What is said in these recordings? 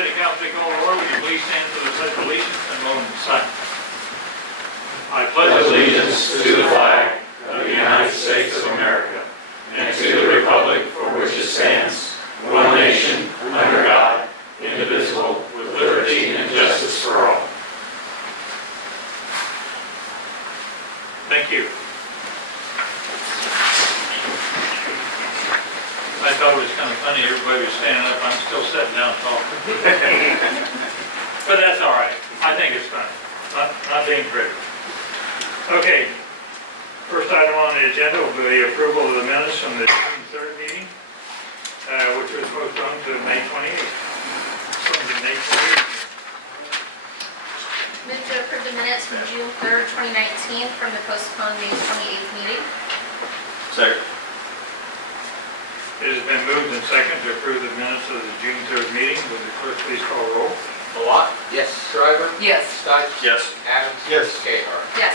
City Council take all order. Will you please stand for the pledge of allegiance and moment of silence? I pledge allegiance to the flag of the United States of America and to the republic for which it stands, one nation, under God, indivisible, with liberty and justice for all. Thank you. I thought it was kind of funny, everybody was standing up, I'm still sitting down talking. But that's all right. I think it's fun. Not being critical. Okay. First item on the agenda will be the approval of the minutes from the June 3rd meeting, which was postponed to May 28th. From the May 28th. Move to approve the minutes from June 3rd, 2019 from the postponed May 28th meeting. Second. It has been moved and seconded to approve the minutes of the June 3rd meeting. Would the clerk please call the roll? Malott? Yes. Driver? Yes. Stites? Yes. Adams? Yes. Cahar? Yes.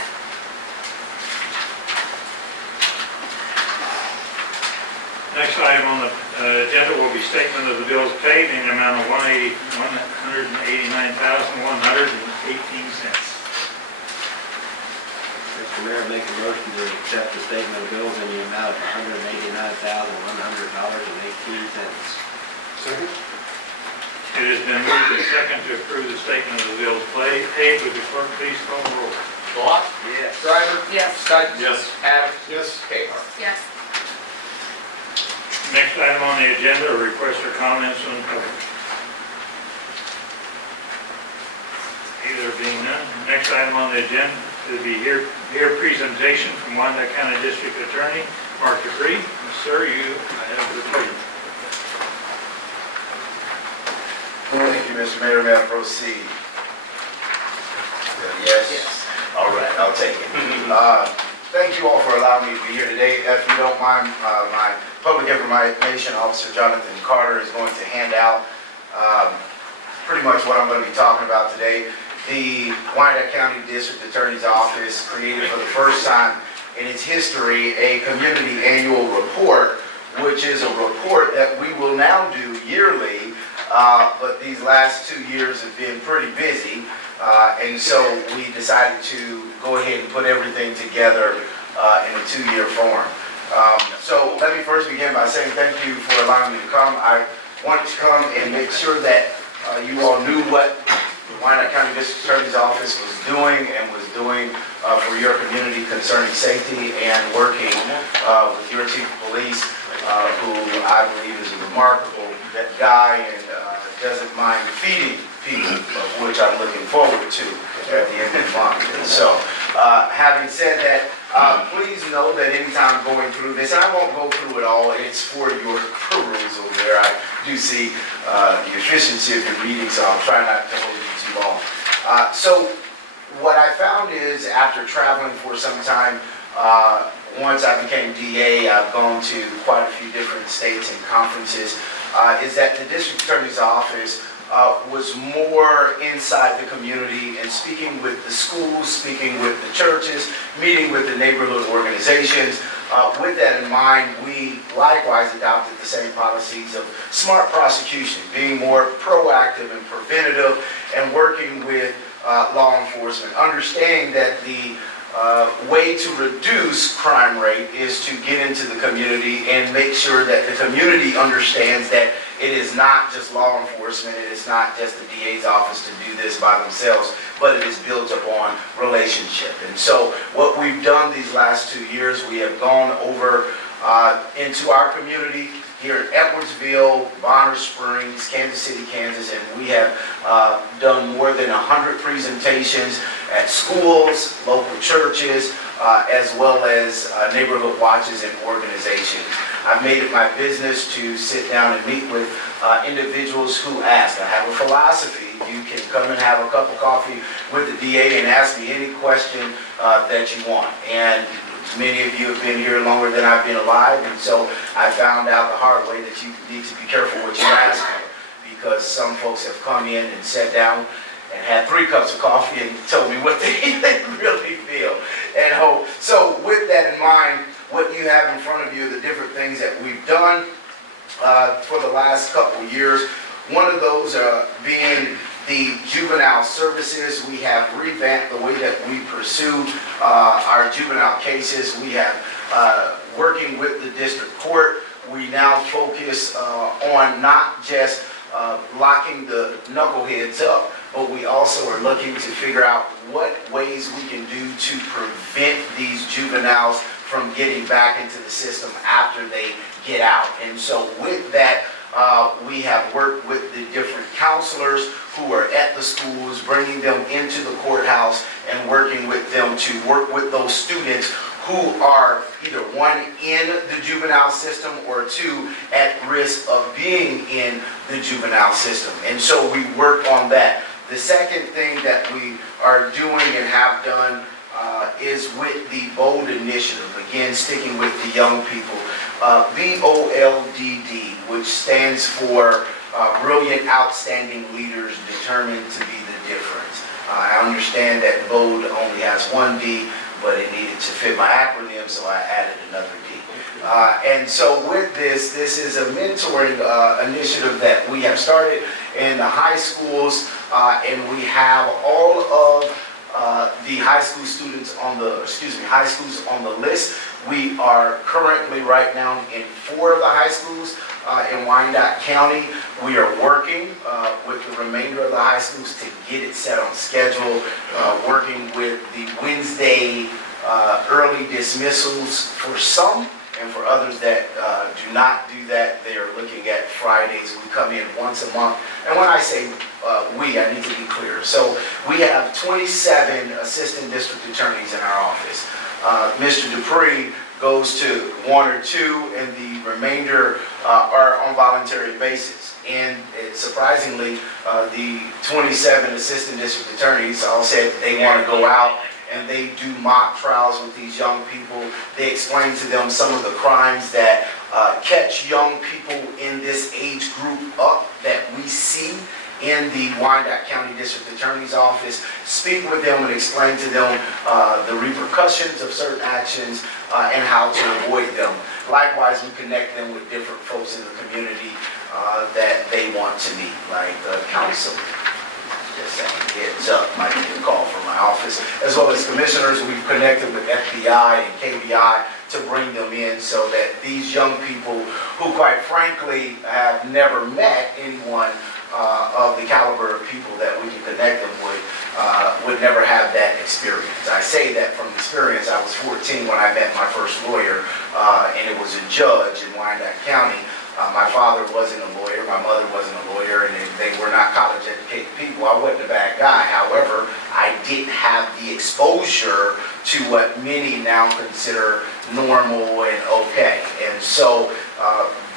Next item on the agenda will be statement of the bills paid in the amount of $189,118. Mr. Mayor, make a motion to accept the statement of bills in the amount of $189,100.18. Second. It has been moved and seconded to approve the statement of the bills paid. Would the clerk please call the roll? Malott? Yes. Driver? Yes. Stites? Yes. Adams? Yes. Cahar? Yes. Next item on the agenda are requests or comments on the public. Either being none. Next item on the agenda will be here presentation from Wyandotte County District Attorney Mark Dupree. Sir, I have the pleasure. Thank you, Mr. Mayor. May I proceed? Yes? Yes. All right, I'll take it. Thank you all for allowing me to be here today. If you don't mind, my Public Information Officer, Jonathan Carter, is going to hand out pretty much what I'm going to be talking about today. The Wyandotte County District Attorney's Office created for the first time in its history a community annual report, which is a report that we will now do yearly, but these last 2 years have been pretty busy, and so we decided to go ahead and put everything together in a 2-year form. So let me first begin by saying thank you for allowing me to come. I wanted to come and make sure that you all knew what the Wyandotte County District Attorney's Office was doing for your community concerning safety and working with your chief of police, who I believe is a remarkable guy and doesn't mind feeding people, of which I'm looking forward to at the end of the month. And so, having said that, please know that anytime going through this, and I won't go through it all, it's for your perusal there. I do see the efficiency of your reading, so I'll try not to hold you too long. So what I found is, after traveling for some time, once I became DA, I've gone to quite a few different states and conferences, is that the District Attorney's Office was more inside the community and speaking with the schools, speaking with the churches, meeting with the neighborhood organizations. With that in mind, we likewise adopted the same policies of smart prosecution, being more proactive and preventative, and working with law enforcement, understanding that the way to reduce crime rate is to get into the community and make sure that the community understands that it is not just law enforcement, it is not just the DA's office to do this by themselves, but it is built upon relationship. And so what we've done these last 2 years, we have gone over into our community here at Edwardsville, Bonner Springs, Kansas City, Kansas, and we have done more than 100 presentations at schools, local churches, as well as neighborhood watches and organizations. I've made it my business to sit down and meet with individuals who ask. I have a philosophy. You can come and have a cup of coffee with the DA and ask me any question that you want. And many of you have been here longer than I've been alive, and so I found out the hard way that you need to be careful what you ask for, because some folks have come in and sat down and had 3 cups of coffee and told me what they really feel and hope. So with that in mind, what you have in front of you are the different things that we've done for the last couple of years. One of those being the juvenile services. We have revamped the way that we pursue our juvenile cases. We have working with the district court. We now focus on not just locking the knuckleheads up, but we also are looking to figure out what ways we can do to prevent these juveniles from getting back into the system after they get out. And so with that, we have worked with the different counselors who are at the schools, bringing them into the courthouse and working with them to work with those students who are either one, in the juvenile system, or two, at risk of being in the juvenile system. And so we work on that. The second thing that we are doing and have done is with the BOLD initiative, again sticking with the young people, BOLDD, which stands for Brilliant Outstanding Leaders Determined to Be the Difference. I understand that BOLD only has one D, but it needed to fit my acronym, so I added another D. And so with this is a mentoring initiative that we have started in the high schools, and we have all of the high school students on the, high schools on the list. We are currently right now in 4 of the high schools in Wyandotte County. We are working with the remainder of the high schools to get it set on schedule, working with the Wednesday early dismissals for some, and for others that do not do that, they are looking at Fridays. We come in once a month. And when I say I need to be clear. So we have 27 assistant district attorneys in our office. Mr. Dupree goes to 1 or 2, and the remainder are on voluntary basis. And surprisingly, the 27 assistant district attorneys all said they want to go out and they do mock trials with these young people. They explain to them some of the crimes that catch young people in this age group up that we see in the Wyandotte County District Attorney's Office, speak with them and explain to them the repercussions of certain actions and how to avoid them. Likewise, we connect them with different folks in the community that they want to meet, like the council. Just saying, heads up, might be a call from my office. As well as commissioners, we've connected with FBI and KBI to bring them in so that these young people who quite frankly have never met anyone of the caliber of people that we can connect them with would never have that experience. I say that from experience. I was 14 when I met my first lawyer, and it was a judge in Wyandotte County. My father wasn't a lawyer, my mother wasn't a lawyer, and they were not college-educated people. I wasn't a bad guy. However, I didn't have the exposure to what many now consider normal and okay. And so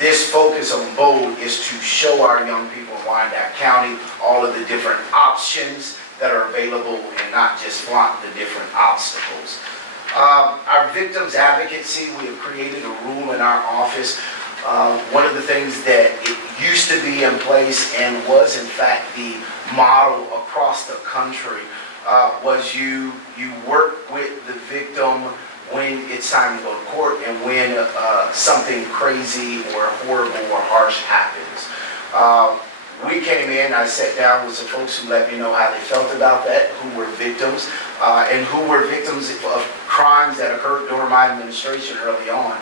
this focus on BOLD is to show our young people in Wyandotte County all of the different options that are available and not just flaunt the different obstacles. Our victims advocacy, we have created a rule in our office. One of the things that it used to be in place and was in fact the model across the country was you work with the victim when it's time to go to court and when something crazy or horrible or harsh happens. We came in, I sat down with some folks who let me know how they felt about that, who were victims, and who were victims of crimes that occurred during my administration early on.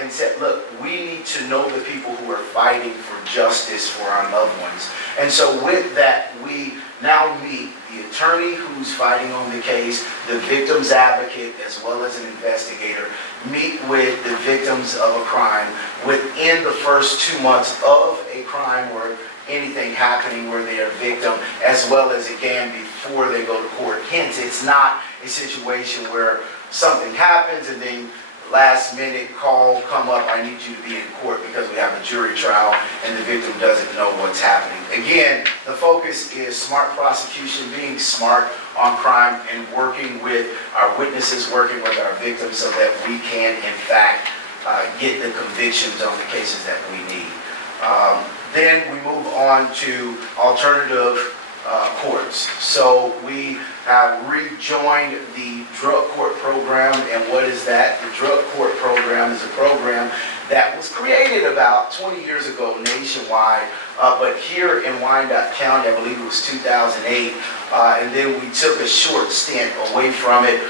And said, look, we need to know the people who are fighting for justice for our loved ones. And so with that, we now meet the attorney who's fighting on the case, the victim's advocate, as well as an investigator, meet with the victims of a crime within the first 2 months of a crime or anything happening where they are a victim, as well as again before they go to court. Hence, it's not a situation where something happens and then last minute call come up, I need you to be in court because we have a jury trial and the victim doesn't know what's happening. Again, the focus is smart prosecution, being smart on crime and working with our witnesses, working with our victims so that we can in fact get the convictions on the cases that we need. Then we move on to alternative courts. So we have rejoined the drug court program, and what is that? The drug court program is a program that was created about 20 years ago nationwide, but here in Wyandotte County, I believe it was 2008, and then we took a short stint away from it.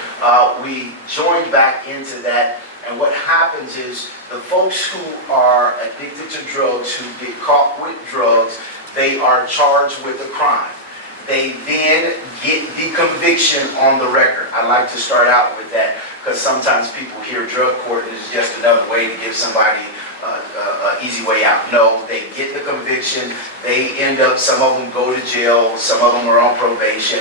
We joined back into that, and what happens is the folks who are addicted to drugs, who get caught with drugs, they are charged with a crime. They then get the conviction on the record. I like to start out with that because sometimes people hear drug court as just another way to give somebody an easy way out. No, they get the conviction. They end up, some of them go to jail, some of them are on probation.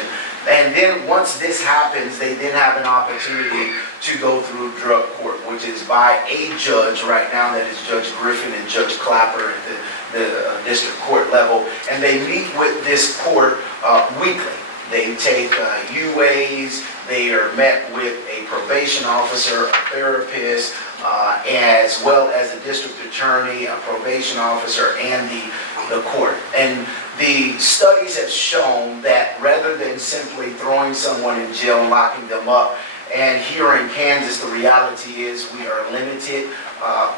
And then once this happens, they then have an opportunity to go through drug court, which is by a judge right now, that is Judge Griffin and Judge Clapper at the district court level. And they meet with this court weekly. They take UAs, they are met with a probation officer, a therapist, as well as a district attorney, a probation officer, and the court. And the studies have shown that rather than simply throwing someone in jail and locking them up, and here in Kansas, the reality is we are limited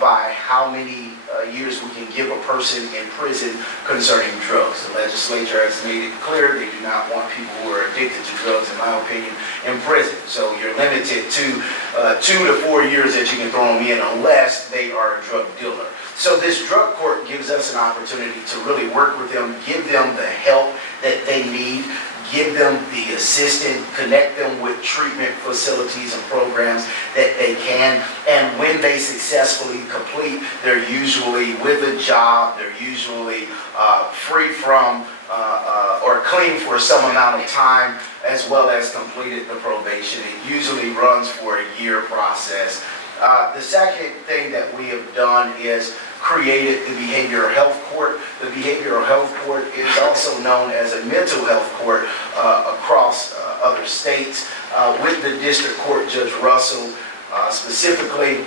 by how many years we can give a person in prison concerning drugs. The legislature has made it clear they do not want people who are addicted to drugs, in my opinion, in prison. So you're limited to 2 to 4 years that you can throw them in unless they are a drug dealer. So this drug court gives us an opportunity to really work with them, give them the help that they need, give them the assistance, connect them with treatment facilities and programs that they can. And when they successfully complete, they're usually with a job, they're usually free from or clean for some amount of time, as well as completed the probation. It usually runs for a year process. The second thing that we have done is created the Behavioral Health Court. The Behavioral Health Court is also known as a mental health court across other states. With the District Court Judge Russell specifically,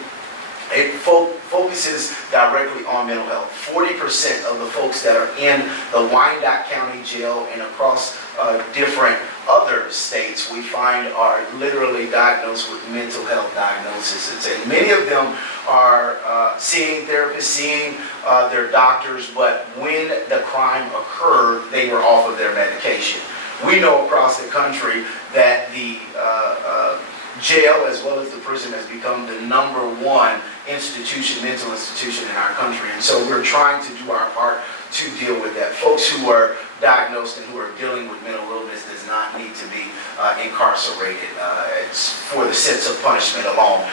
it focuses directly on mental health. 40% of the folks that are in the Wyandotte County Jail and across different other states we find are literally diagnosed with mental health diagnoses. And many of them are seeing therapists, seeing their doctors, but when the crime occurred, they were off of their medication. We know across the country that the jail as well as the prison has become the #1 institution, mental institution in our country. And so we're trying to do our part to deal with that. Folks who are diagnosed and who are dealing with mental illness does not need to be incarcerated. It's for the sense of punishment alone.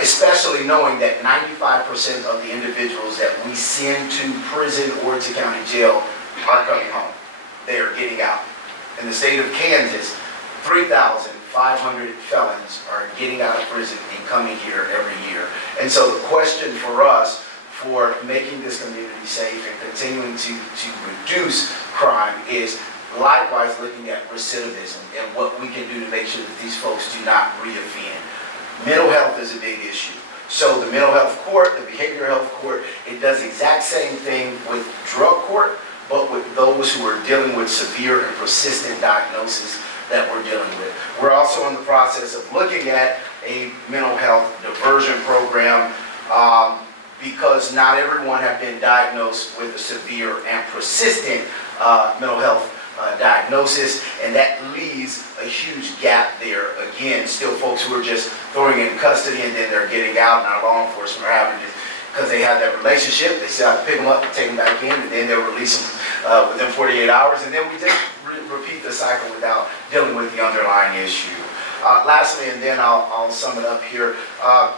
Especially knowing that 95% of the individuals that we send to prison or to county jail are coming home. They are getting out. In the state of Kansas, 3,500 felons are getting out of prison and coming here every year. And so the question for us for making this community safe and continuing to reduce crime is likewise looking at recidivism and what we can do to make sure that these folks do not reoffend. Mental health is a big issue. So the mental health court, the behavioral health court, it does the exact same thing with drug court, but with those who are dealing with severe and persistent diagnoses that we're dealing with. We're also in the process of looking at a mental health diversion program because not everyone have been diagnosed with a severe and persistent mental health diagnosis, and that leaves a huge gap there. Again, still folks who are just throwing in custody and then they're getting out, and our law enforcement are having to, because they have that relationship, they still have to pick them up and take them back in, and then they'll release them within 48 hours, and then we just repeat the cycle without dealing with the underlying issue. Lastly, and then I'll sum it up here,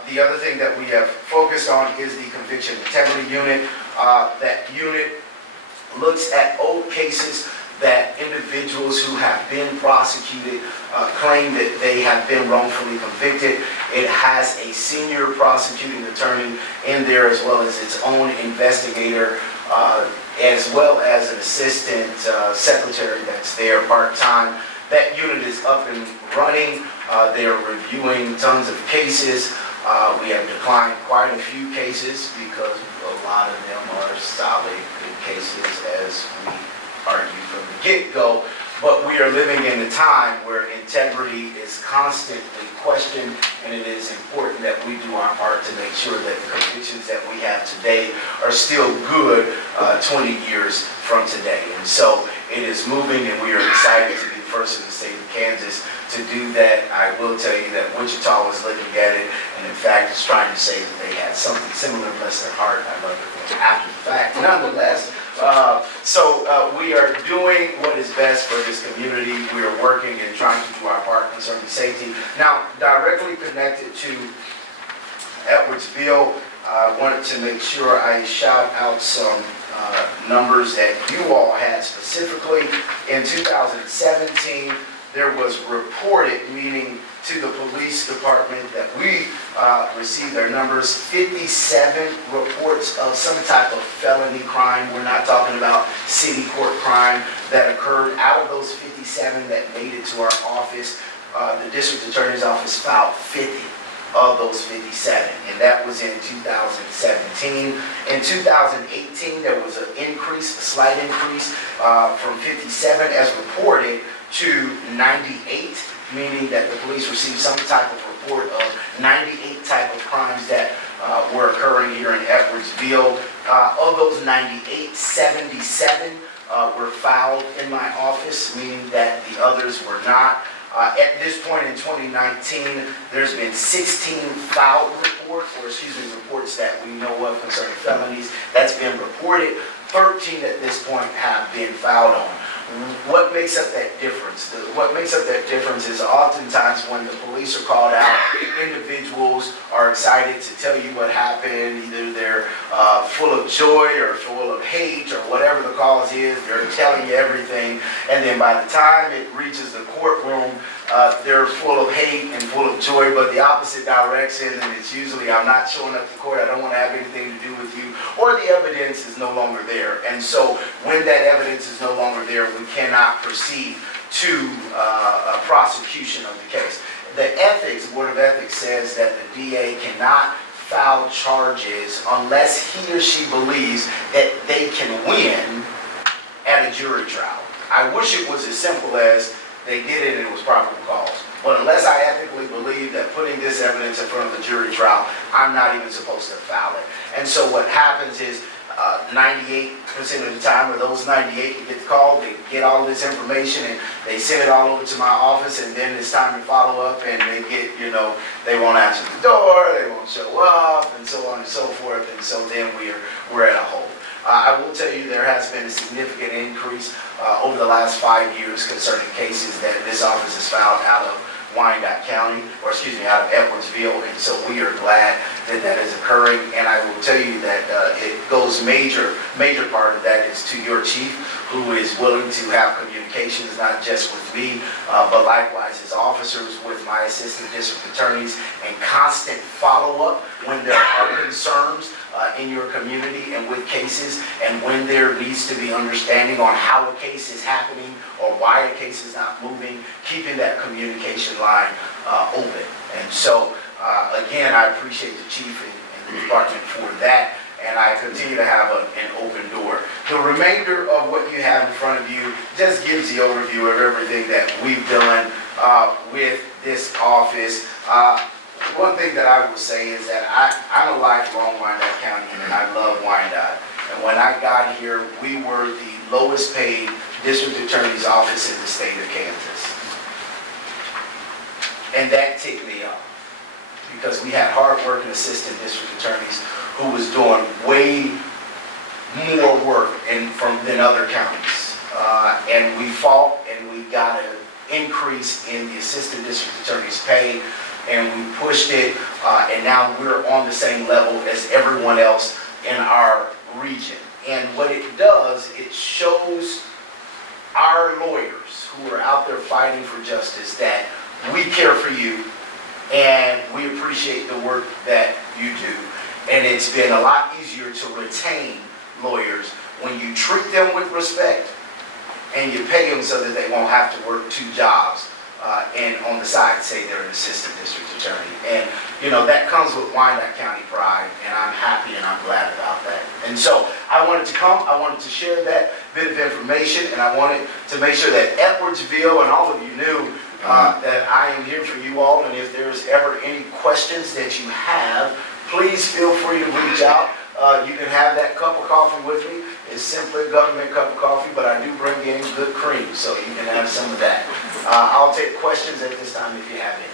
the other thing that we have focused on is the Conviction Integrity Unit. That unit looks at old cases that individuals who have been prosecuted claim that they have been wrongfully convicted. It has a senior prosecuting attorney in there as well as its own investigator, as well as an assistant secretary that's there part-time. That unit is up and running. They're reviewing tons of cases. We have declined quite a few cases because a lot of them are solid good cases, as we argued from the get-go. But we are living in a time where integrity is constantly questioned, and it is important that we do our part to make sure that the convictions that we have today are still good 20 years from today. And so it is moving, and we are excited to be the first in the state of Kansas to do that. I will tell you that Wichita was looking at it, and in fact is trying to say that they had something similar, bless their heart. I love it after the fact. Nonetheless, we are doing what is best for this community. We are working and trying to do our part concerning safety. Now, directly connected to Edwardsville, I wanted to make sure I shout out some numbers that you all had specifically. In 2017, there was reported, meaning to the police department, that we received their numbers, 57 reports of some type of felony crime. We're not talking about city court crime that occurred. Out of those 57 that made it to our office, the district attorney's office filed 50 of those 57, and that was in 2017. In 2018, there was an increase, a slight increase from 57 as reported to 98, meaning that the police received some type of report of 98 type of crimes that were occurring here in Edwardsville. Of those 98, 77 were filed in my office, meaning that the others were not. At this point in 2019, there's been 16 filed reports that we know of concerning felonies that's been reported. 13 at this point have been filed on. What makes up that difference? What makes up that difference is oftentimes when the police are called out, individuals are excited to tell you what happened. Either they're full of joy or full of hate or whatever the cause is. They're telling you everything. And then by the time it reaches the courtroom, they're full of hate and full of joy, but the opposite direction. And it's usually, I'm not showing up to court, I don't want to have anything to do with you, or the evidence is no longer there. And so when that evidence is no longer there, we cannot proceed to a prosecution of the case. The Board of Ethics says that the DA cannot file charges unless he or she believes that they can win at a jury trial. I wish it was as simple as they did it and it was probable cause. But unless I ethically believe that putting this evidence in front of the jury trial, I'm not even supposed to file it. And so what happens is 98% of the time, or those 98 who get the call, they get all this information and they send it all over to my office, and then it's time to follow up, and they get, they won't answer the door, they won't show up, and so on and so forth, and so then we're at a hold. I will tell you there has been a significant increase over the last 5 years concerning cases that this office has filed out of Wyandotte County, out of Edwardsville, and so we are glad that that is occurring. And I will tell you that it goes major part of that is to your chief, who is willing to have communications not just with me, but likewise his officers, with my assistant district attorneys, and constant follow-up when there are concerns in your community and with cases, and when there needs to be understanding on how a case is happening or why a case is not moving, keeping that communication line open. And so, again, I appreciate the chief and the department for that, and I continue to have an open door. The remainder of what you have in front of you just gives the overview of everything that we've done with this office. One thing that I will say is that I'm a lifelong Wyandotte County, and I love Wyandotte. And when I got here, we were the lowest paid district attorney's office in the state of Kansas. And that ticked me off, because we had hard-working assistant district attorneys who was doing way more work than other counties. And we fought, and we got an increase in the assistant district attorney's pay, and we pushed it, and now we're on the same level as everyone else in our region. And what it does, it shows our lawyers who are out there fighting for justice that we care for you, and we appreciate the work that you do. And it's been a lot easier to retain lawyers when you treat them with respect and you pay them so that they won't have to work 2 jobs and on the side say they're an assistant district attorney. And, you know, that comes with Wyandotte County pride, and I'm happy and I'm glad about that. And so I wanted to come, I wanted to share that bit of information, and I wanted to make sure that Edwardsville and all of you knew that I am here for you all, and if there's ever any questions that you have, please feel free to reach out. You can have that cup of coffee with me. It's simply a government cup of coffee, but I do bring in good cream, so you can have some of that. I'll take questions at this time if you have any.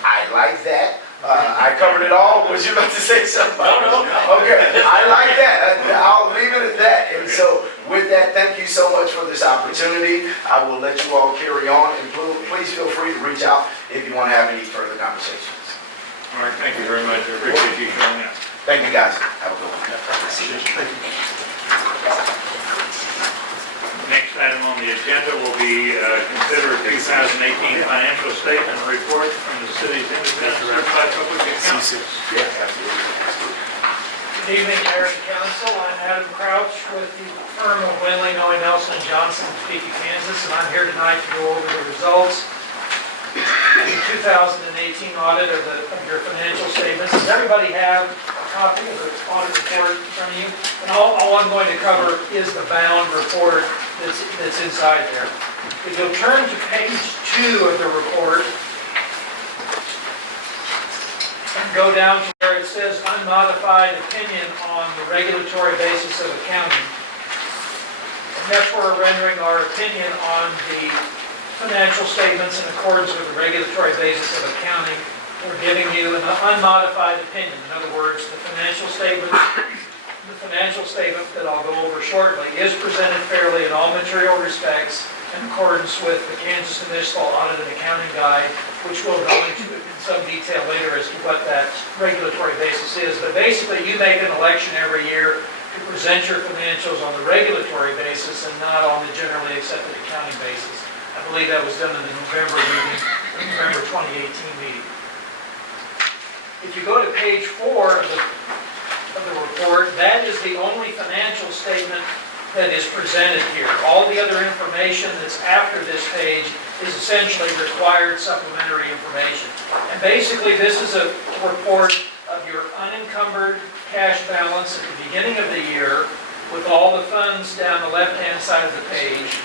I like that. I covered it all. Was you about to say something? No. Okay, I like that. I'll leave it at that. And so with that, thank you so much for this opportunity. I will let you all carry on, and please feel free to reach out if you want to have any further conversations. All right, thank you very much. I appreciate you showing up. Thank you, guys. Have a good one. Next item on the agenda will be consider 2018 financial statement report from the city's independent certified public accountants. Yeah, absolutely. Good evening, Mayor and Council. I'm Adam Crouch with the firm of Winley, Noe, Nelson & Johnson in Topeka, Kansas, and I'm here tonight to go over the results of the 2018 audit of your financial statements. Does everybody have a copy of the audit report in front of you? And all I'm going to cover is the bound report that's inside there. If you'll turn to page 2 of the report, and go down to where it says unmodified opinion on the regulatory basis of accounting. And that's where we're rendering our opinion on the financial statements in accordance with the regulatory basis of accounting. We're giving you an unmodified opinion. In other words, the financial statement that I'll go over shortly is presented fairly in all material respects in accordance with the Kansas Municipal Audited Accounting Guide, which we'll go into in some detail later as to what that regulatory basis is. But basically, you make an election every year to present your financials on the regulatory basis and not on the generally accepted accounting basis. I believe that was done in the November meeting, the November 2018 meeting. If you go to page 4 of the report, that is the only financial statement that is presented here. All the other information that's after this page is essentially required supplementary information. And basically, this is a report of your unencumbered cash balance at the beginning of the year with all the funds down the left-hand side of the page.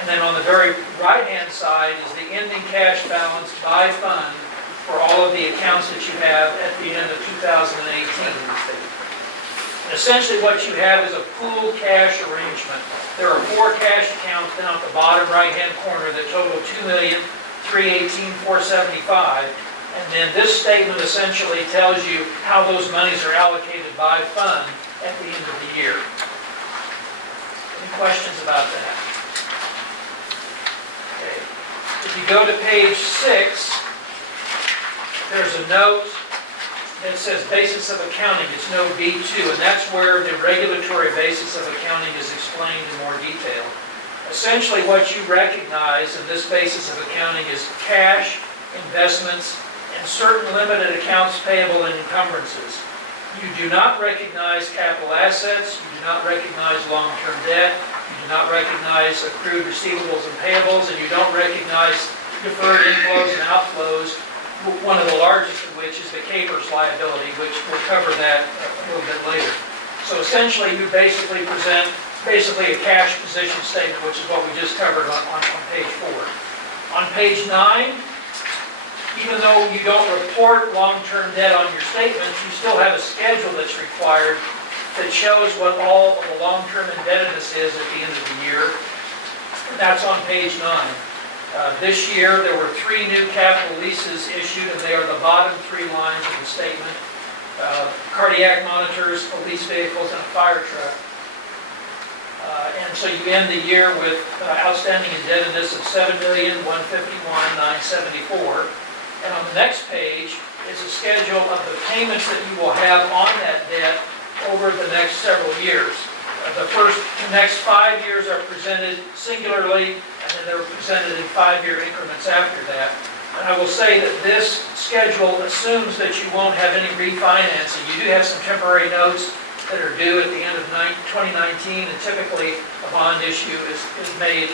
And then on the very right-hand side is the ending cash balance by fund for all of the accounts that you have at the end of 2018. Essentially what you have is a pool cash arrangement. There are 4 cash accounts down at the bottom right-hand corner that total $2,318,475. And then this statement essentially tells you how those monies are allocated by fund at the end of the year. Any questions about that? Okay. If you go to page 6, there's a note that says basis of accounting. It's note B2, and that's where the regulatory basis of accounting is explained in more detail. Essentially what you recognize in this basis of accounting is cash, investments, and certain limited accounts payable and encumbrances. You do not recognize capital assets, you do not recognize long-term debt, you do not recognize accrued receivables and payables, and you don't recognize deferred inflows and outflows, one of the largest of which is the CAPERS liability, which we'll cover that a little bit later. So essentially, you basically present a cash position statement, which is what we just covered on page 4. On page 9, even though you don't report long-term debt on your statements, you still have a schedule that's required that shows what all of the long-term indebtedness is at the end of the year. And that's on page 9. This year, there were 3 new capital leases issued, and they are the bottom 3 lines of the statement. Cardiac monitors, police vehicles, and a fire truck. And so you end the year with outstanding indebtedness of $7,151,974. And on the next page is a schedule of the payments that you will have on that debt over the next several years. The next 5 years are presented singularly, and then they're presented in 5-year increments after that. And I will say that this schedule assumes that you won't have any refinancing. You do have some temporary notes that are due at the end of 2019, and typically a bond issue is made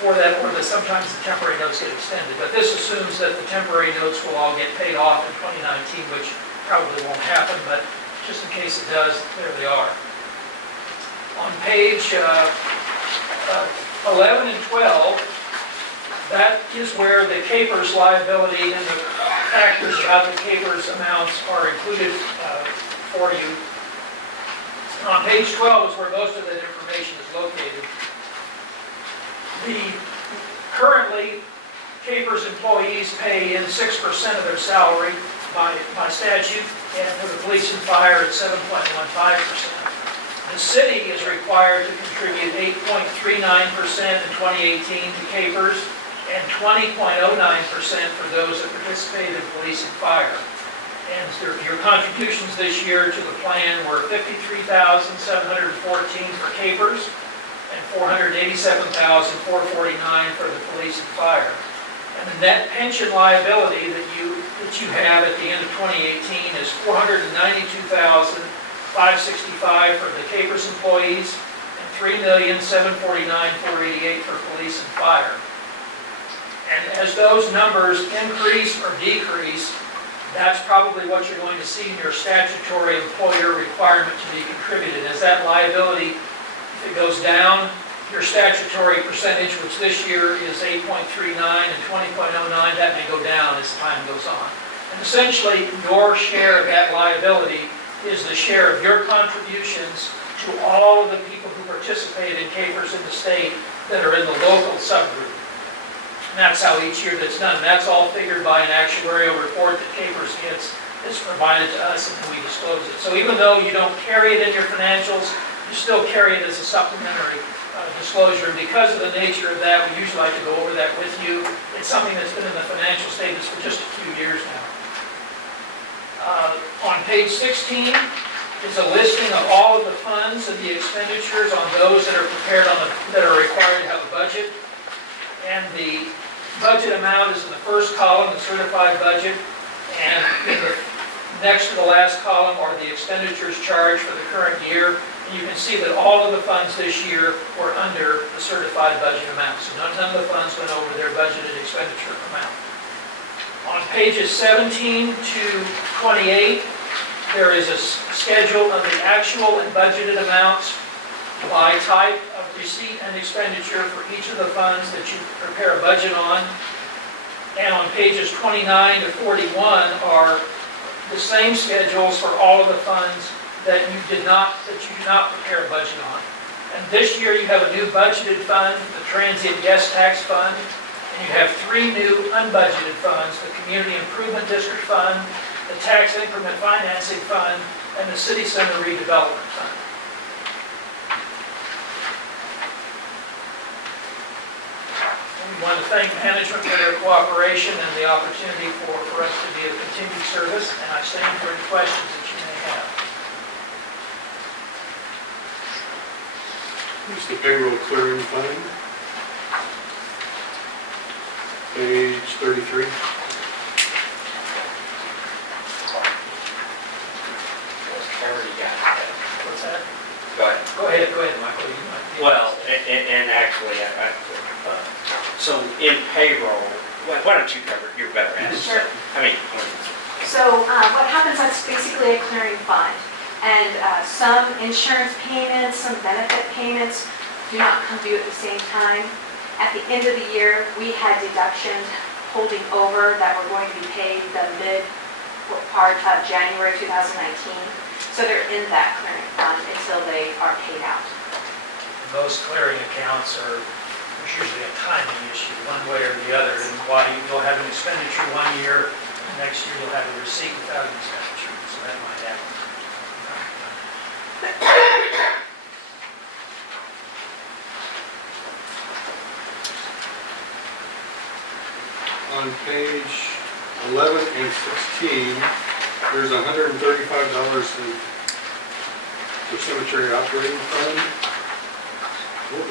for that, or sometimes the temporary notes get extended. But this assumes that the temporary notes will all get paid off in 2019, which probably won't happen, but just in case it does, there they are. On page 11 and 12, that is where the CAPERS liability and the factors about the CAPERS amounts are included for you. And on page 12 is where most of that information is located. Currently, CAPERS employees pay in 6% of their salary by statute, and for the police and fire, it's 7.15%. The city is required to contribute 8.39% in 2018 to CAPERS and 20.09% for those that participate in police and fire. And your contributions this year to the plan were $53,714 for CAPERS and $487,449 for the police and fire. And the net pension liability that you have at the end of 2018 is $492,565 for the CAPERS employees and $3,749,488 for police and fire. And as those numbers increase or decrease, that's probably what you're going to see in your statutory employer requirement to be contributed. As that liability, if it goes down, your statutory percentage, which this year is 8.39 and 20.09, that may go down as time goes on. And essentially, your share of that liability is the share of your contributions to all of the people who participate in CAPERS in the state that are in the local subgroup. And that's how each year that's done. And that's all figured by an actuarial report that CAPERS gets. It's provided to us and we disclose it. So even though you don't carry it in your financials, you still carry it as a supplementary disclosure. And because of the nature of that, we usually like to go over that with you. It's something that's been in the financial statements for just a few years now. On page 16 is a listing of all of the funds and the expenditures on those that are prepared that are required to have a budget. And the budget amount is in the first column, the certified budget, and in the next to the last column are the expenditures charged for the current year. And you can see that all of the funds this year were under the certified budget amount. So none of the funds went over their budgeted expenditure amount. On pages 17 to 28, there is a schedule of the actual and budgeted amounts by type of receipt and expenditure for each of the funds that you prepare a budget on. And on pages 29 to 41 are the same schedules for all of the funds that you do not prepare a budget on. And this year you have a new budgeted fund, the Transient Guest Tax Fund, and you have three new unbudgeted funds, the Community Improvement District Fund, the Tax Increment Financing Fund, and the City Center Redevelopment Fund. We want to thank management for their cooperation and the opportunity for us to be of continued service, and I stand for any questions that you may have. Here's the payroll clearing fund. Page 33. Already got it. What's that? Go ahead. Go ahead, Michael. You might be- Well, and actually, so in payroll, why don't you cover it? You're better at it. Sure. I mean, So what happens, that's basically a clearing fund. And some insurance payments, some benefit payments do not come due at the same time. At the end of the year, we had deductions holding over that were going to be paid the mid part of January 2019. So they're in that clearing fund until they are paid out. Most clearing accounts there's usually a timing issue, one way or the other. And why you'll have an expenditure one year, and next year you'll have a receipt without an expenditure. So that might happen. On page 11 and 16, there's $135 for cemetery operating fund.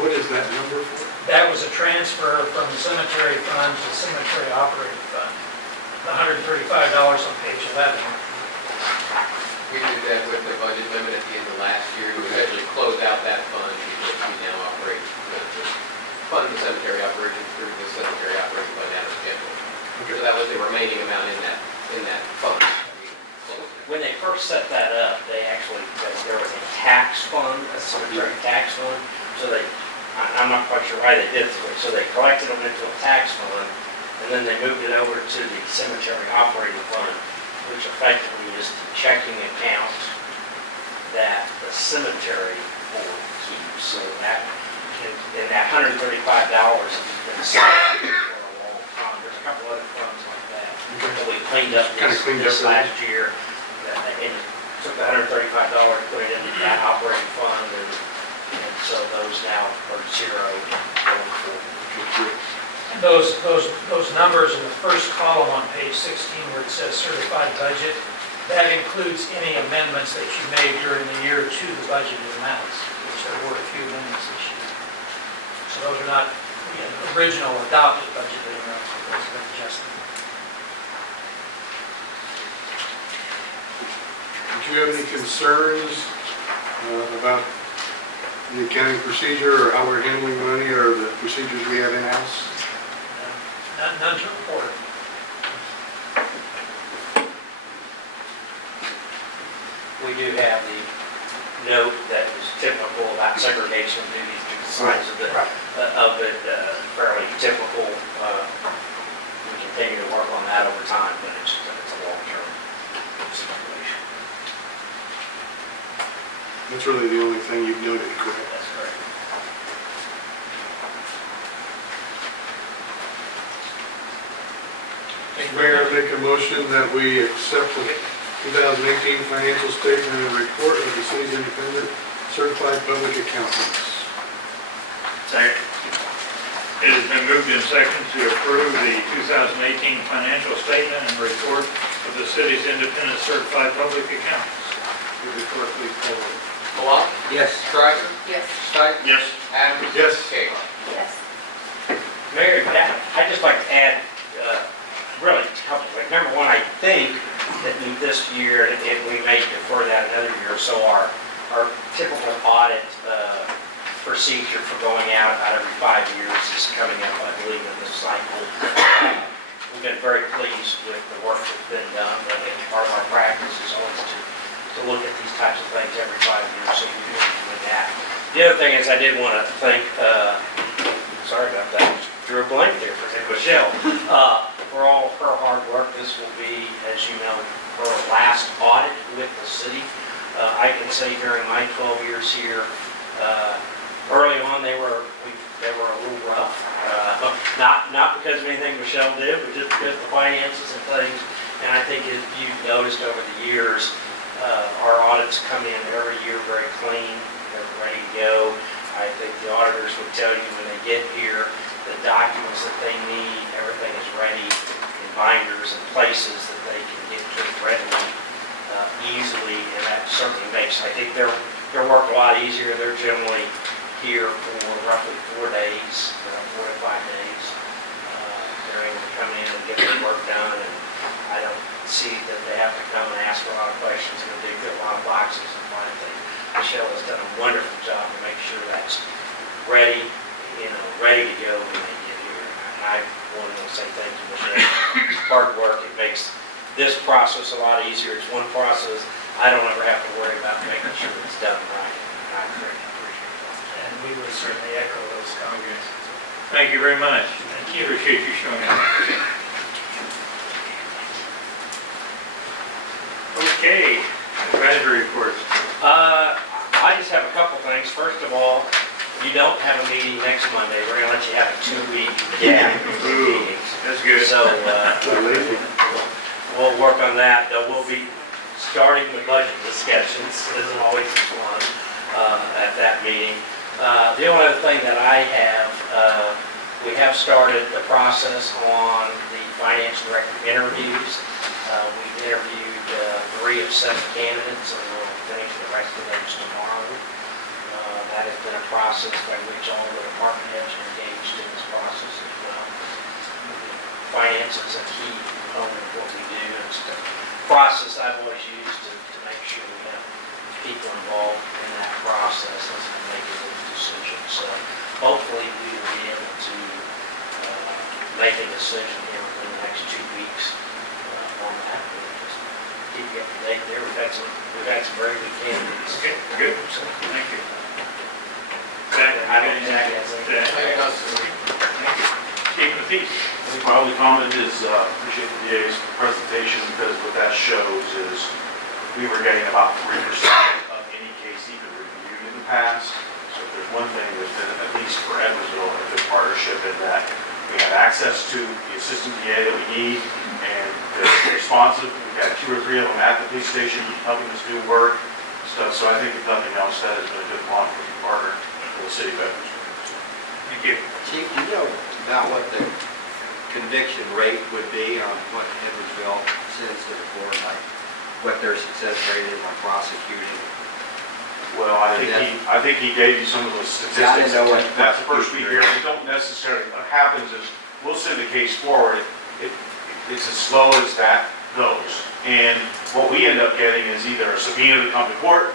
What is that number for? That was a transfer from the cemetery fund to the cemetery operating fund. The $135 on page 11. We did that with the budget limit at the end of last tax fund, a cemetery tax fund. So I'm not quite sure why they did it this way. So they collected them into a tax fund, and then they moved it over to the cemetery operating fund, which effectively is the checking account that the cemetery board keeps. So that, and that $135 has been set for a long time. There's a couple other funds like that that we cleaned up this last year. And took the $135, put it into that operating fund, and so those now are zero going forward. And those numbers in the first column on page 16 where it says certified budget, that includes any amendments that you made during the year to the budgeted amounts, which there were a few amendments this year. So those are not the original adopted budgeted amounts, but those have been adjusted. Do you have any concerns about the accounting procedure or how we're handling money or the procedures we have in-house? None to report. We do have the note that is typical about segregation of duties to the sides of it, fairly typical. We continue to work on that over time, but it's a long-term situation. That's really the only thing you've noted, correct? That's correct. Mayor, I make a motion that we accept the 2018 financial statement and report of the city's independent certified public accountants. Second. It has been moved in second to approve the 2018 financial statement and report of the city's independent certified public accountants. Will the clerk please call the roll? Malat? Yes. Stryker? Yes. Stites? Yes. Adams? Yes. Kayla? Yes. Mayor, I'd just like to add really a couple of things. Number one, I think that in this year, and we may defer that another year or so, our typical audit procedure for going out about every 5 years is coming up, I believe, in this cycle. We've been very pleased with the work that's been done. I think part of our practice is always to look at these types of things every 5 years, so you're doing that. The other thing is I did want to thank, sorry about that, drew a blank there for Michelle, for all of her hard work. This will be, as you know, her last audit with the city. I can say during my 12 years here, early on they were a little rough. Not because of anything Michelle did, but just because of the finances and things. And I think as you've noticed over the years, our audits come in every year very clean, they're ready to go. I think the auditors would tell you when they get here, the documents that they need, everything is ready in binders and places that they can get to readily, easily, and that certainly makes, I think, their work a lot easier. They're generally here for roughly 4 days, 4 to 5 days. They're able to come in and get their work done, and I don't see that they have to come and ask a lot of questions, and dig through a lot of boxes and find things. Michelle has done a wonderful job to make sure that's ready, ready to go when they get here. And I wanted to say thank you, Michelle. Hard work. It makes this process a lot easier. It's one process I don't ever have to worry about making sure it's done right. And I greatly appreciate that. And we would certainly echo those comments. Thank you very much. Thank you. Appreciate you showing up. Okay, advisory reports. I just have a couple things. First of all, you don't have a meeting next Monday. We're going to let you have a 2-week gap between meetings. That's good. So we'll work on that. We'll be starting the budget discussions. This is always fun at that meeting. The only other thing that I have, we have started the process on the finance director interviews. We've interviewed 3 of 7 candidates, and we'll finish the rest of those tomorrow. That has been a process by which all the department heads are engaged in this process as well. Finance is a key component of what we do. It's the process I've always used to make sure we have people involved in that process as we make those decisions. So hopefully we will be able to make a decision here within the next 2 weeks on that. We'll just keep you up to date there. We've had some very good candidates. Okay, Good, thank you. Zach, I don't anything? exactly. Zach? Chief Matisse? I think my only comment is, appreciate the DA's presentation, because what that shows is we were getting about 3% of any case even reviewed in the past. So if there's one thing that's been, at least for Edwardsville, a good partnership in that we have access to the assistant DA that we need, and they're responsive. We've got 2 or 3 of them at the police station helping us do work, stuff. So I think if nothing else, that has been a good partner for the city of Edwardsville. Thank you. Chief, do you know about what the conviction rate would be on what Edwardsville sends to the court, like what their success rate is on prosecuting? Well, I think he gave you some of those statistics. Yeah, I didn't know what- That's the first week here. We don't necessarily, what happens is, we'll send the case forward. It's as slow as that goes. And what we end up getting is either a subpoena to come to court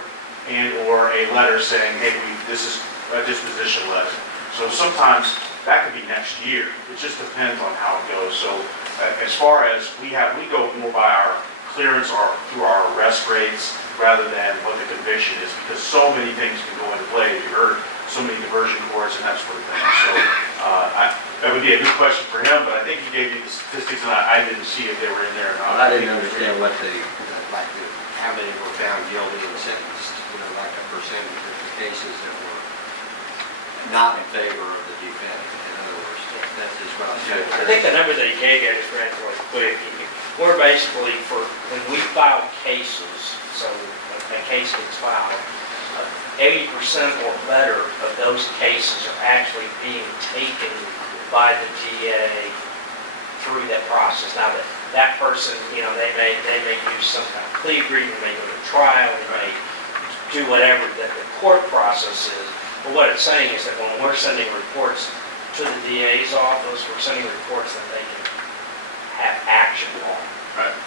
and/or a letter saying, hey, this is a disposition letter. So sometimes that could be next year. It just depends on how it goes. So as far as we go more by our clearance or through our arrest rates rather than what the conviction is, because so many things can go into play. As you heard, so many diversion courts and that sort of thing. So that would be a good question for him, but I think he gave you the statistics, and I didn't see if they were in there or not. I didn't understand what how many were found guilty and sentenced, like a percentage of the cases that were not in favor of the defendant. In other words, that's just what I said. I think the number that he gave you, just ran really quick, we're basically when we file cases, so a case gets filed, 80% or better of those cases are actually being taken by the DA through that process. Now, that person, they may use some kind of plea agreement, they may go to trial, they may do whatever that the court process is. But what it's saying is that when we're sending reports to the DA's office, we're sending reports that they can have action on. Right.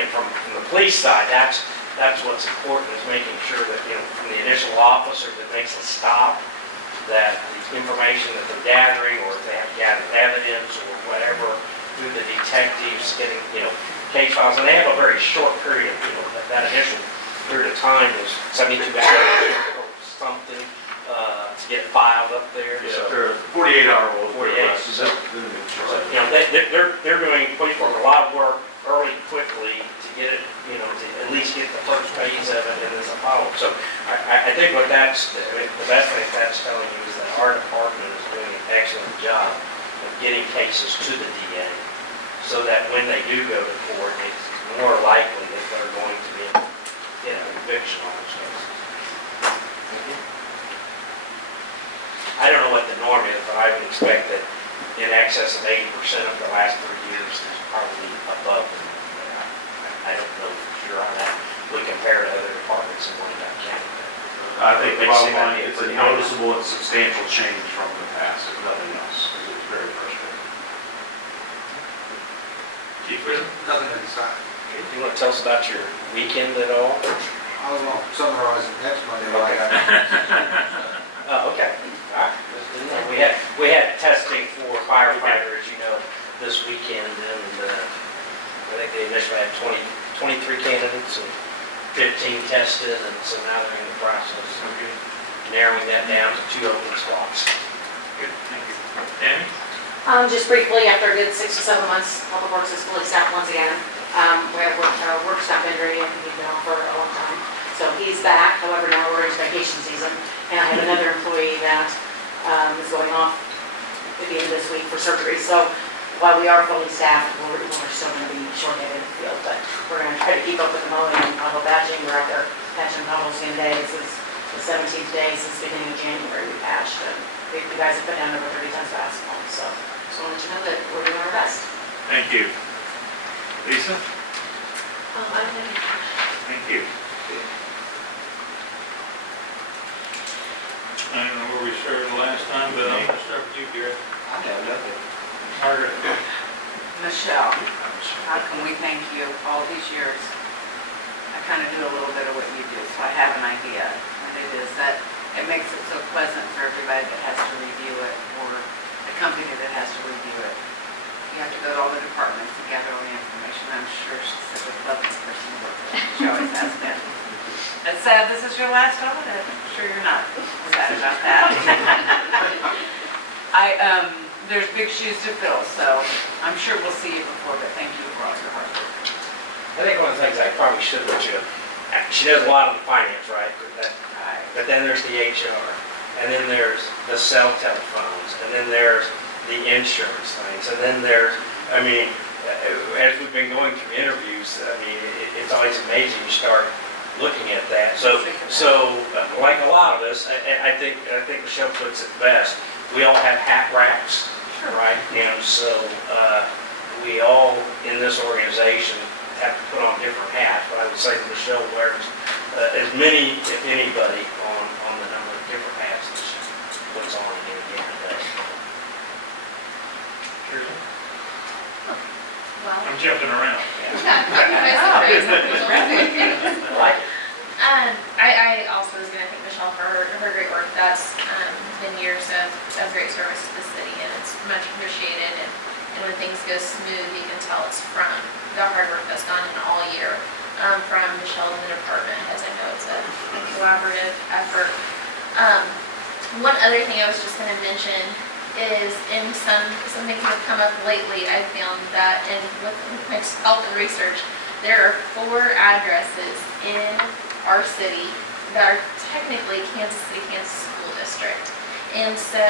And from the police side, that's what's important, is making sure that, from the initial officer that makes a stop, that the information that they're gathering, or if they have gathered evidence or whatever, through the detectives getting, case files, and they have a very short period, that initial period of time is 72 hours or something, to get it filed up there. Yeah, So, they're 48-hour old. 48. So, they're doing police work, a lot of work early, quickly, to get it, to at least get the first phase of it, and then a follow-up. So I think the best thing that's telling you is that our department is doing an excellent job of getting cases to the DA, so that when they do go to court, it's more likely that they're going to be get a conviction on those cases. I don't know what the norm is, but I would expect that in excess of 80% of the last 3 years is probably above. I don't know for sure on that. We compare to other departments in Wyandotte County. I think the Makes bottom it line, be it's a pretty high. noticeable and substantial change from the past, if nothing else. It's very frustrating. Chief Whittle? Nothing at this time. Do you want to tell us about your weekend at all? I was going to summarize it next Monday. Oh, okay. All right. We had testing for firefighters, this weekend, and I think they initially had 23 candidates and 15 tested, and so now they're in the process of narrowing that down to 2 open spots. Good, thank you. Tammy? Just briefly, after a good 6 to 7 months, Public Works is fully staffed once again. We have work staff injury, and he's been off for a long time. So he's back, however, now we're into vacation season, and I have another employee that is going off at the end of this week for surgery. So while we are fully staffed, we're still going to be short-handed in the field, but we're going to try to keep up with the mowing and pothole patching. We're out there patching potholes in days. This is the 17th day since the beginning of January we patched, and you guys have put down over 30 tons of asphalt. So just wanted to know that we're doing our best. Thank you. Lisa? I don't know. Thank you. I don't know where we started last time, but I'm going to start with you, Garrett. I have nothing. Margaret? Michelle, how can we thank you all these years? I kind of do a little bit of what you do, so I have an idea. And it is that it makes it so pleasant for everybody that has to review it, or the company that has to review it. You have to go to all the departments and gather all the information. I'm sure she's such a lovely person to work with. She always has been. It's sad this is your last audit. I'm sure you're not sad about that. There's big shoes to fill, so I'm sure we'll see you before, but thank you for all your hard work. I think one of the things I probably should let you, she does a lot of the finance, right? But then there's the HR, and then there's the cell telephones, and then there's the insurance things, and then there's, I mean, as we've been going through interviews, I mean, it's always amazing you start looking at that. So like a lot of us, I think Michelle puts it best. We all have hat racks, right? And so we all in this organization have to put on different hats. But I would say that Michelle wears as many, if anybody, on the number of different hats that she puts on in a given day. Well, I'm jumping around. I like it. I also was gonna thank Michelle for her great work. That's been years of great service to the city, and it's much appreciated. And when things go smooth, you can tell it's from the hard work that's gone in all year from Michelle and the department, as I know it's a collaborative effort. One other thing I was just gonna mention is in some things that have come up lately, I found that, and with my help and research, there are 4 addresses in our city that are technically Kansas City, Kansas School District. And so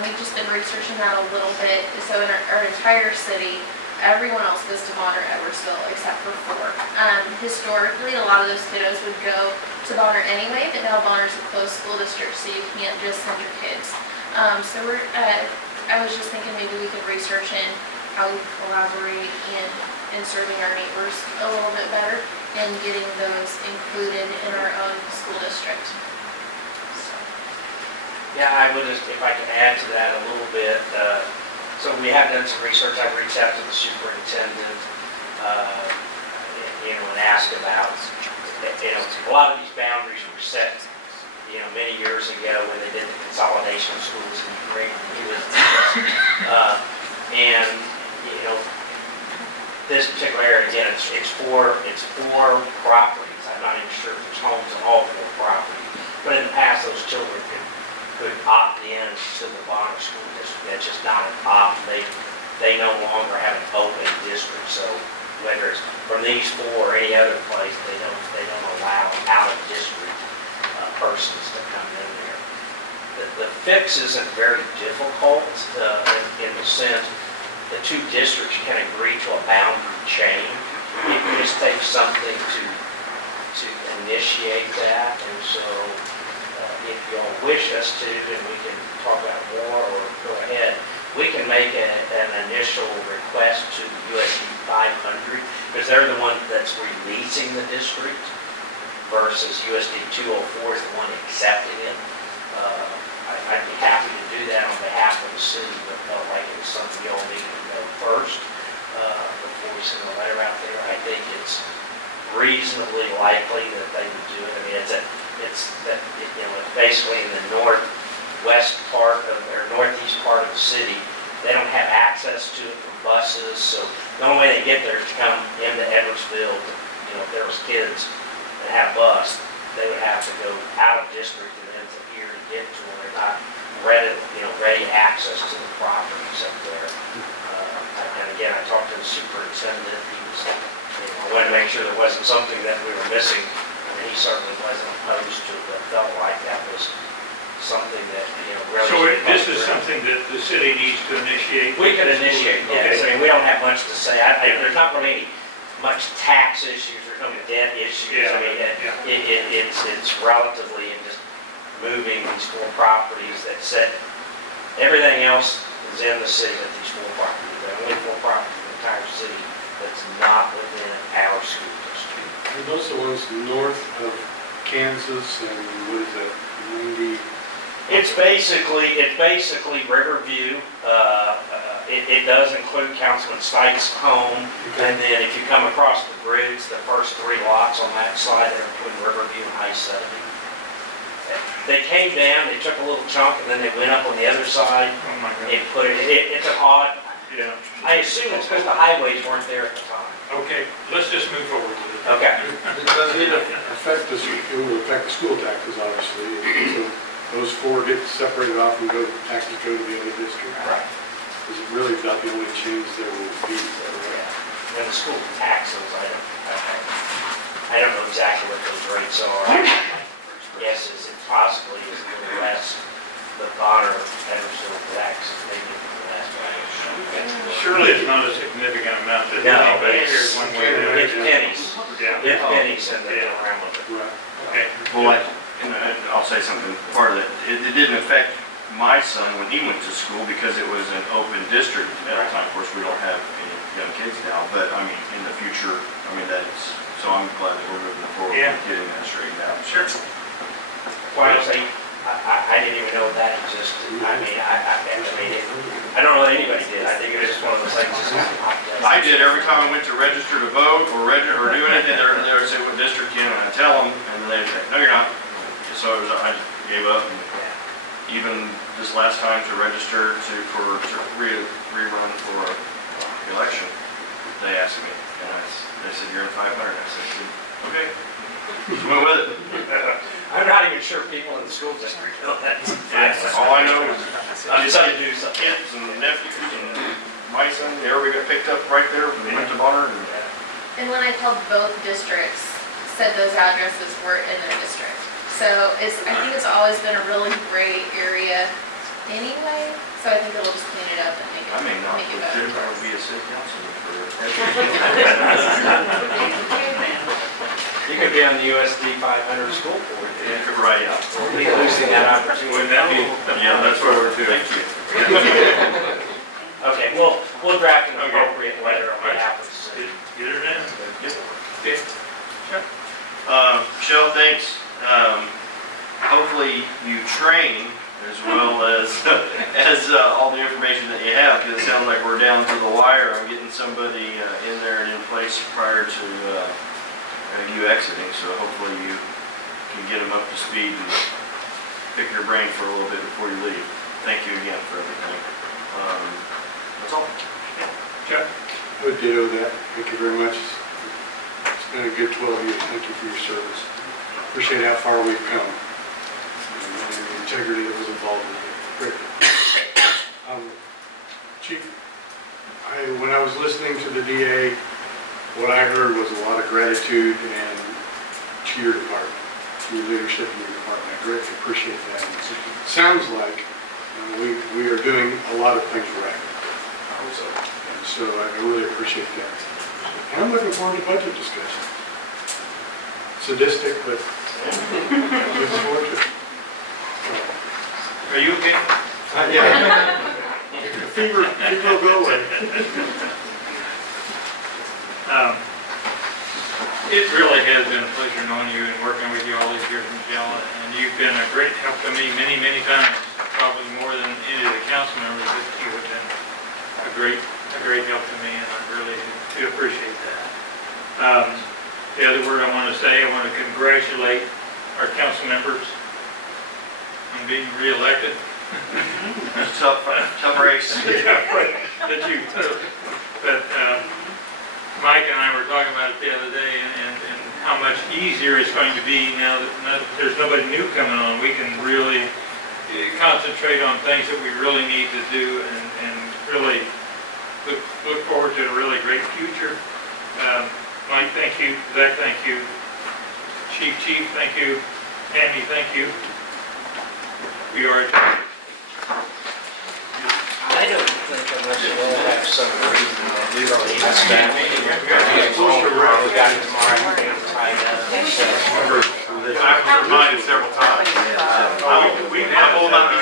we've just been researching that a little bit. So in our entire city, everyone else goes to Bonner, Edwardsville, except for 4. Historically, a lot of those kiddos would go to Bonner anyway, but now Bonner's a closed school district, so you can't just send your kids. So I was just thinking maybe we could research in how we collaborate in serving our neighbors a little bit better and getting those included in our own school district. So. Yeah, I would just, if I can add to that a little bit, so we have done some research. I've reached out to the superintendent, and asked about, a lot of these boundaries were set, many years ago when they did the consolidation of schools in Dupree. And, this particular area, again, it's four properties. I'm not even sure if there's homes on all 4 properties. But in the past, those children could opt in to the Bonner School District. That's just not an opt. They no longer have an open district. So whether it's from these 4 or any other place, they don't allow out of district persons to come in there. The fix isn't very difficult in the sense the 2 districts can agree to a boundary change. It just takes something to initiate that. And so if y'all wish us to, and we can talk about more or go ahead, we can make an initial request to USD 500 because they're the one that's releasing the district versus USD 204 is the one accepting it. I'd be happy to do that on behalf of the city, but felt like it was something y'all needed to know first before we send a letter out there. I think it's reasonably likely that they would do it. I mean, it's basically in the northwest part of or northeast part of the city. They don't have access to it from buses, so the only way they get there is to come into Edwardsville. If there was kids that have a bus, they would have to go out of district and then to here to get to them. They're not ready access to the properties up there. And again, I talked to the superintendent. He was, I wanted to make sure there wasn't something that we were missing. And he certainly wasn't opposed to it, but felt like that was something that, really. So this is something that the city needs to initiate? We could initiate, yes. Okay. I mean, we don't have much to say. There's not really much tax issues, there's no debt issues. Yeah, I mean, yeah. it's relatively in just moving these 4 properties that said, everything else is in the city but these 4 properties. There are only 4 properties in the entire city that's not within our school district. Are those the ones north of Kansas and what is that, 90? It's basically Riverview. It does include Councilman Stites' home, and then if you come across the bridge, the first 3 lots on that side are between Riverview and I-70. They came down, they took a little chunk, and then they went up on the other side Oh my God. and put it's an odd. Yeah. I assume it's because the highways weren't there at the time. Okay, let's just move forward with it. Okay. It doesn't affect the, it will affect the school taxes, obviously. So those four get separated off and go, taxes go to the other district. Right. Is it really about the only change there will be? When the school taxes, I don't know exactly what those rates are. Yes, is it possibly is a little less the Bonner Edwardsville tax, maybe less, right? Surely it's not a significant amount that No, anybody it's- cares one way or the other. It's pennies, Yeah. it's pennies and the around with it. Right. Okay. Well, and I'll say something, part of that, it didn't affect my son when he went to school because it was an open district at the time. Of course, we don't have any young kids now, but I mean, in the future, I mean, that's, so I'm glad that we're moving forward Yeah. with getting that straightened out. Sure. Quite honestly, I didn't even know that existed. I mean, I don't know that anybody did. I think it was just one of those things. I did every time I went to register to vote or or do anything, they would say what district you in, and I'd tell them, and they'd say, no, you're not. So it was, I just gave up, and even this last time to register to rerun for election, they asked me, and they said, you're in 500. I said, okay, just went with it. I'm not even sure people in the school district know that. All I know is I decided to do something. kids and nephews and my son, everybody got picked up right there, we went to Bonner, and And when I called both districts, said those addresses were in their district. So I think it's always been a really gray area anyway, so I think it'll just clean it up and make I may not it better. legitimately be a city councilman for You could be on the USD 500 school board. Yeah, right. We'll be losing that opportunity. Wouldn't that be, yeah, that's what we're doing. Thank you. Okay, we'll draft an appropriate letter on behalf of the city. Get it in? Okay. Michelle, thanks. Hopefully you train as well as all the information that you have, because it sounds like we're down to the wire on getting somebody in there and in place prior to you exiting, so hopefully you can get them up to speed and pick your brain for a little bit before you leave. Thank you again for everything. That's all. Chuck? I would ditto that. Thank you very much. It's been a good 12 years. Thank you for your service. Appreciate how far we've come and the integrity that was involved in it. Great. Chief, when I was listening to the DA, what I heard was a lot of gratitude and to your department, to your leadership in your department. I greatly appreciate that. And it sounds like we are doing a lot of things right. I hope so. And so I really appreciate that. And I'm looking forward to budget discussion. Sadistic, but looking forward to it. Are you okay? Yeah. Fever will go away. It really has been a pleasure knowing you and working with you all these years, Michelle, and you've been a great help to me many, many times, probably more than any of the council members, but you have been a great help to me, and I really do appreciate that. The other word I want to say, I want to congratulate our council members on being re-elected. Tough race. But Mike and I were talking about it the other day, and how much easier it's going to be now that there's nobody new coming on. We can really concentrate on things that we really need to do, and really look forward to a really great future. Mike, thank you. Zach, thank you. Chief, thank you. Tammy, thank you. We are adjourned. I don't think unless you all have some reason that we don't need to spend. We got it tomorrow, we're tied up. I've reminded several times. We will not be